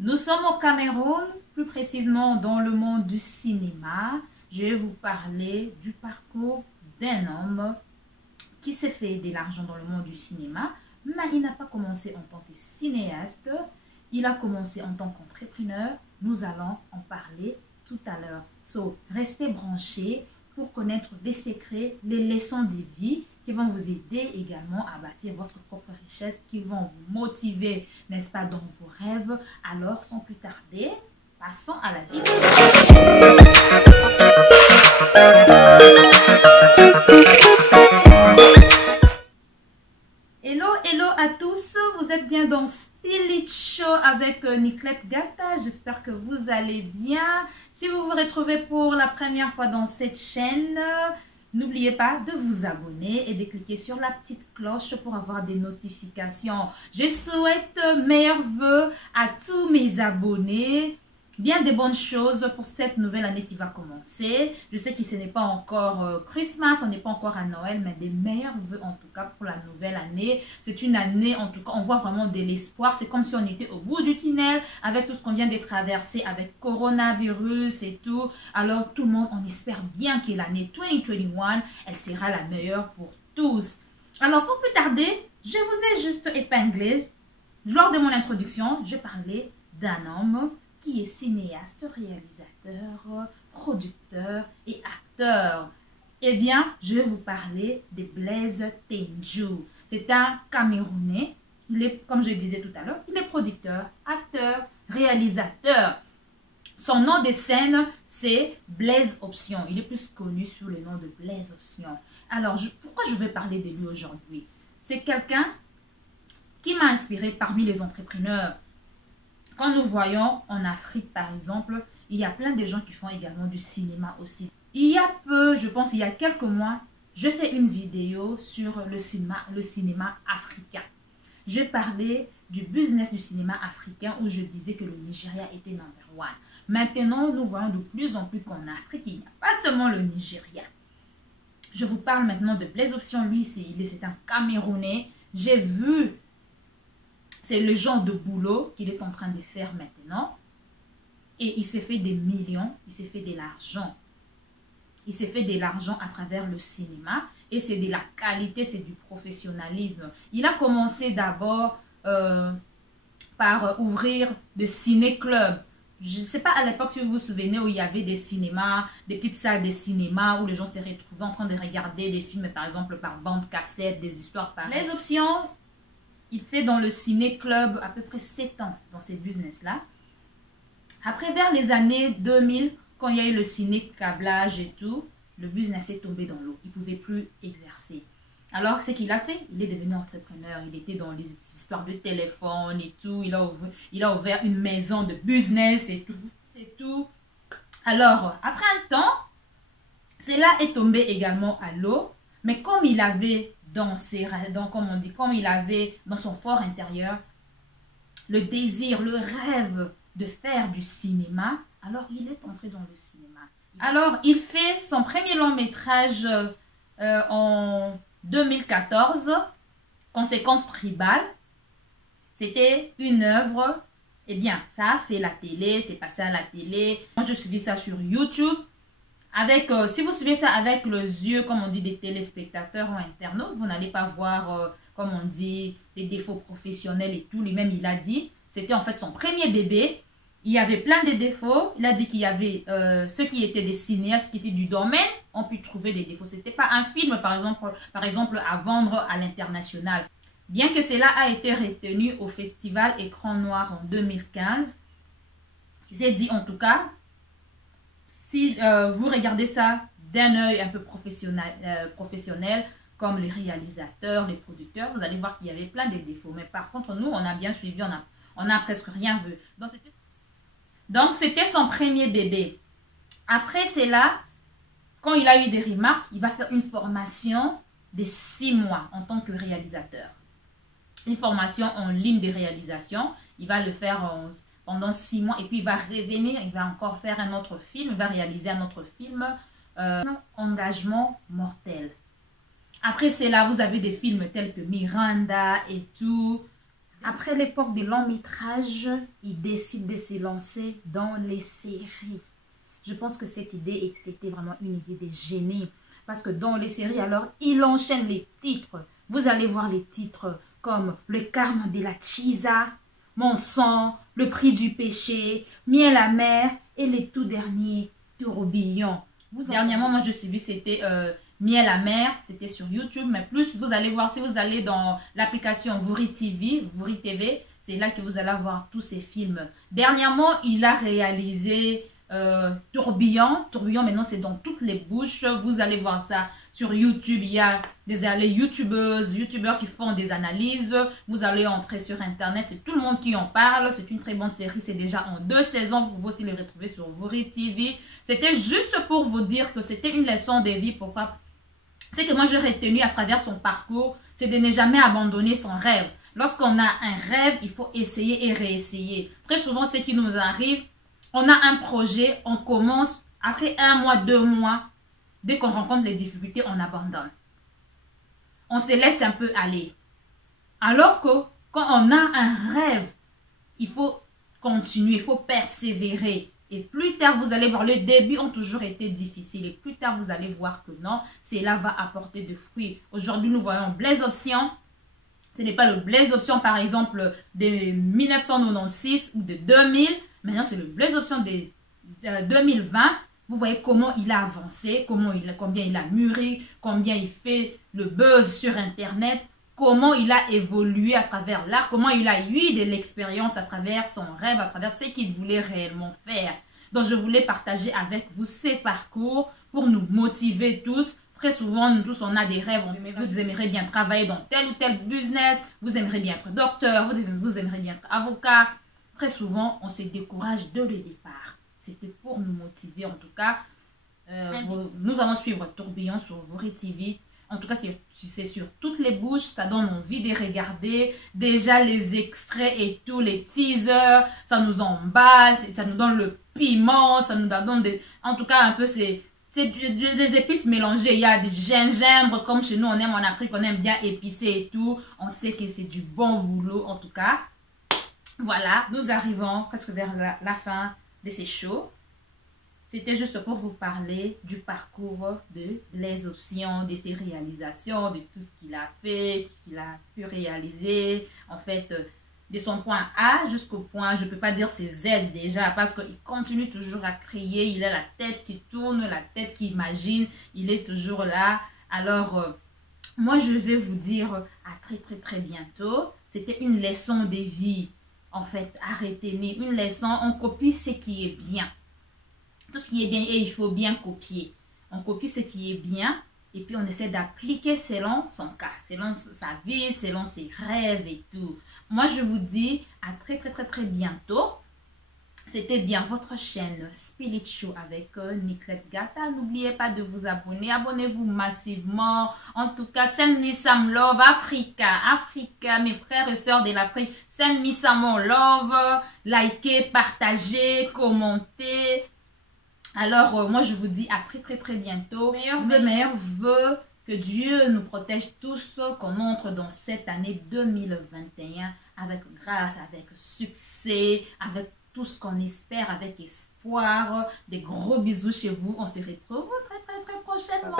Nous sommes au Cameroun, plus précisément dans le monde du cinéma. Je vais vous parler du parcours d'un homme qui s'est fait de l'argent dans le monde du cinéma, mais il n'a pas commencé en tant que cinéaste, il a commencé en tant qu'entrepreneur. Nous allons en parler tout à l'heure. So, restez branchés pour connaître des secrets, des leçons de vie qui vont vous aider également à bâtir votre propre richesse, qui vont vous motiver, n'est-ce pas, dans vos rêves. Alors, sans plus tarder, passons à la vidéo. Hello, hello à tous, vous êtes bien dans Spirit Show avec Niclette Gata. J'espère que vous allez bien. Si vous vous retrouvez pour la première fois dans cette chaîne, n'oubliez pas de vous abonner et de cliquer sur la petite cloche pour avoir des notifications. Je souhaite meilleurs vœux à tous mes abonnés. Bien des bonnes choses pour cette nouvelle année qui va commencer. Je sais que ce n'est pas encore Christmas, on n'est pas encore à Noël, mais des meilleurs vœux en tout cas pour la nouvelle année. C'est une année, en tout cas, on voit vraiment de l'espoir. C'est comme si on était au bout du tunnel avec tout ce qu'on vient de traverser avec coronavirus et tout. Alors tout le monde, on espère bien que l'année 2021, elle sera la meilleure pour tous. Alors sans plus tarder, je vous ai juste épinglé. Lors de mon introduction, je parlais d'un homme qui est cinéaste, réalisateur, producteur et acteur. Eh bien, je vais vous parler de Blaise Tenjou. C'est un Camerounais. Il est, comme je le disais tout à l'heure, il est producteur, acteur, réalisateur. Son nom de scène, c'est Blaise Option. Il est plus connu sous le nom de Blaise Option. Alors, pourquoi je vais parler de lui aujourd'hui? C'est quelqu'un qui m'a inspiré parmi les entrepreneurs. Quand nous voyons en Afrique, par exemple, il y a plein de gens qui font également du cinéma aussi. Il y a peu, je pense, il y a quelques mois, je fais une vidéo sur le cinéma africain. Je parlais du business du cinéma africain où je disais que le Nigeria était number one. Maintenant, nous voyons de plus en plus qu'en Afrique, il n'y a pas seulement le Nigeria. Je vous parle maintenant de Blaise Option. Lui, c'est un Camerounais. J'ai vu... C'est le genre de boulot qu'il est en train de faire maintenant. Et il s'est fait des millions, il s'est fait de l'argent. Il s'est fait de l'argent à travers le cinéma. Et c'est de la qualité, c'est du professionnalisme. Il a commencé d'abord par ouvrir des ciné-clubs. Je ne sais pas à l'époque si vous vous souvenez où il y avait des cinémas, des petites salles de cinéma où les gens se retrouvaient en train de regarder des films, par exemple par bande cassette, des histoires pareilles. Les options... Il fait dans le ciné-club à peu près 7 ans dans ces business-là. Après, vers les années 2000, quand il y a eu le ciné-câblage et tout, le business est tombé dans l'eau. Il ne pouvait plus exercer. Alors, ce qu'il a fait, il est devenu entrepreneur. Il était dans les histoires de téléphone et tout. Il a ouvert une maison de business et tout. C'est tout. Alors, après un temps, cela est tombé également à l'eau. Mais comme il avait comme il avait dans son fort intérieur le désir, le rêve de faire du cinéma, alors il est entré dans le cinéma. Alors il fait son premier long métrage en 2014, Conséquences tribales. C'était une œuvre, eh bien ça a fait la télé, c'est passé à la télé. Moi je suivis ça sur YouTube. Avec, si vous suivez ça avec les yeux, comme on dit, des téléspectateurs ou internautes, vous n'allez pas voir, comme on dit, des défauts professionnels et tout. Lui-même, il a dit, c'était en fait son premier bébé. Il y avait plein de défauts. Il a dit qu'il y avait ceux qui étaient des cinéastes, qui étaient du domaine, ont pu trouver des défauts. Ce n'était pas un film, par exemple, à vendre à l'international. Bien que cela a été retenu au festival Écran Noir en 2015, il s'est dit en tout cas... Si vous regardez ça d'un œil un peu professionnel, comme les réalisateurs, les producteurs, vous allez voir qu'il y avait plein de défauts. Mais par contre, nous, on a bien suivi, on a presque rien vu. Donc, c'était son premier bébé. Après cela, quand il a eu des remarques, il va faire une formation de 6 mois en tant que réalisateur. Une formation en ligne de réalisation. Il va le faire pendant 6 mois et puis il va revenir, il va encore faire un autre film, il va réaliser un autre film, Engagement mortel. Après cela, vous avez des films tels que Miranda et tout. Après l'époque des longs métrages, il décide de se lancer dans les séries. Je pense que cette idée, c'était vraiment une idée de génie. Parce que dans les séries, alors, il enchaîne les titres. Vous allez voir les titres comme Le Carme de la Chisa, Mon sang, Le Prix du péché, Miel amer et les tout derniers Tourbillons. Dernièrement, moi, je suivis, c'était Miel amer, c'était sur YouTube. Mais plus, vous allez voir, si vous allez dans l'application Vuri TV, c'est là que vous allez voir tous ces films. Dernièrement, il a réalisé Tourbillon. Tourbillon, maintenant, c'est dans toutes les bouches. Vous allez voir ça sur YouTube. Il y a des youtubeurs qui font des analyses. Vous allez entrer sur Internet. C'est tout le monde qui en parle. C'est une très bonne série. C'est déjà en 2 saisons. Vous pouvez aussi le retrouver sur Vuri TV. C'était juste pour vous dire que c'était une leçon de vie. Pourquoi? C'est que moi, j'ai retenu à travers son parcours, c'est de ne jamais abandonner son rêve. Lorsqu'on a un rêve, il faut essayer et réessayer. Très souvent, ce qui nous arrive, on a un projet, on commence, après 1 mois, 2 mois, dès qu'on rencontre les difficultés, on abandonne. On se laisse un peu aller. Alors que quand on a un rêve, il faut continuer, il faut persévérer. Et plus tard, vous allez voir, les débuts ont toujours été difficiles. Et plus tard, vous allez voir que non, cela va apporter des fruits. Aujourd'hui, nous voyons Blaise Option. Ce n'est pas le Blaise Option, par exemple, de 1996 ou de 2000. Maintenant, c'est le Blaise Option de 2020. Vous voyez comment il a avancé, combien il a mûri, combien il fait le buzz sur Internet, comment il a évolué à travers l'art, comment il a eu de l'expérience à travers son rêve, à travers ce qu'il voulait réellement faire. Donc, je voulais partager avec vous ces parcours pour nous motiver tous. Très souvent, nous tous, on a des rêves. Vous aimeriez bien travailler dans tel ou tel business. Vous aimeriez bien être docteur. Vous aimeriez bien être avocat. Très souvent, on se décourage dès le départ. C'était pour nous motiver. En tout cas, nous allons suivre Tourbillon sur Vuri TV. En tout cas, c'est sur toutes les bouches. Ça donne envie de regarder. Déjà, les extraits et tous les teasers, ça nous emballe. Ça nous donne le piment. Ça nous donne des... En tout cas, un peu, c'est des épices mélangées. Il y a du gingembre. Comme chez nous, on aime en Afrique, on aime bien épicé et tout. On sait que c'est du bon boulot. En tout cas, voilà. Nous arrivons presque vers la fin de ces shows. C'était juste pour vous parler du parcours de Blaise Option, de ses réalisations, de tout ce qu'il a fait, tout ce qu'il a pu réaliser. En fait, de son point A jusqu'au point, je ne peux pas dire ses Z déjà, parce qu'il continue toujours à crier. Il a la tête qui tourne, la tête qui imagine. Il est toujours là. Alors, moi, je vais vous dire à très bientôt. C'était une leçon de vie. En fait, arrêtez-nous. Une leçon, on copie ce qui est bien. Tout ce qui est bien, et il faut bien copier. On copie ce qui est bien et puis on essaie d'appliquer selon son cas, selon sa vie, selon ses rêves et tout. Moi, je vous dis à très bientôt. C'était bien votre chaîne Spirit Show avec Niclette Gata. N'oubliez pas de vous abonner. Abonnez-vous massivement. En tout cas, send me some love. Africa, mes frères et sœurs de l'Afrique. Send me some love. Likez, partagez, commentez. Alors, moi, je vous dis à très bientôt. Meilleurs vœux, que Dieu nous protège tous, qu'on entre dans cette année 2021 avec grâce, avec succès, avec tout ce qu'on espère, avec espoir. Des gros bisous chez vous. On se retrouve très prochainement.